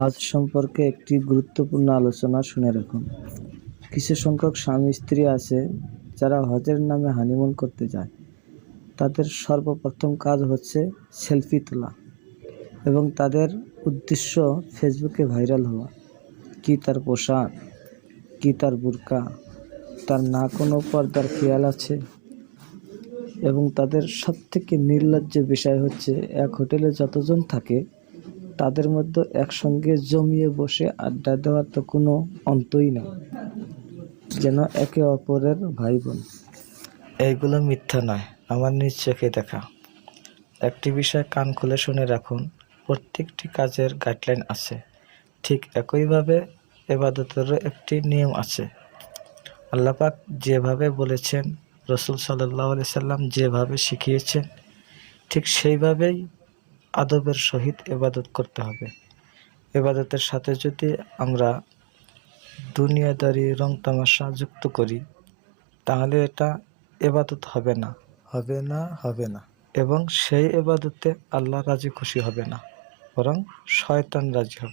হজ সম্পর্কে একটি গুরুত্বপূর্ণ আলোচনা শুনে রাখুন। কিছু সংখ্যক স্বামী স্ত্রী আছে যারা হজের নামে হানিমুন করতে যায়। তাদের সর্বপ্রথম কাজ হচ্ছে সেলফি তোলা এবং তাদের উদ্দেশ্য ফেসবুকে ভাইরাল হওয়া। কি তার পোশাক, কি তার বুরকা, তার না কোনো পর্দার খেয়াল আছে। এবং তাদের সবথেকে নির্লজ্জ বিষয় হচ্ছে এক হোটেলে যতজন থাকে তাদের মধ্যে একসঙ্গে জমিয়ে বসে আড্ডা দেওয়ার তো কোনো অন্তই নেই, যেন একে অপরের ভাই বোন। এইগুলো মিথ্যা নয়, আমার নিজ চোখে দেখা। একটি বিষয় কান খুলে শুনে রাখুন, প্রত্যেকটি কাজের গাইডলাইন আছে, ঠিক একইভাবে ইবাদতেরও একটি নিয়ম আছে। আল্লাহ পাক যেভাবে বলেছেন, রাসূল সাল্লাল্লাহু আলাইহি সাল্লাম যেভাবে শিখিয়েছেন, ঠিক সেইভাবেই আদবের সহিত ইবাদত করতে হবে। ইবাদতের সাথে যদি আমরা দুনিয়াদারি রং তামাশা যুক্ত করি তাহলে এটা ইবাদত হবে না। এবং সেই ইবাদতে আল্লাহ রাজি খুশি হবে না, বরং শয়তান রাজি হবে।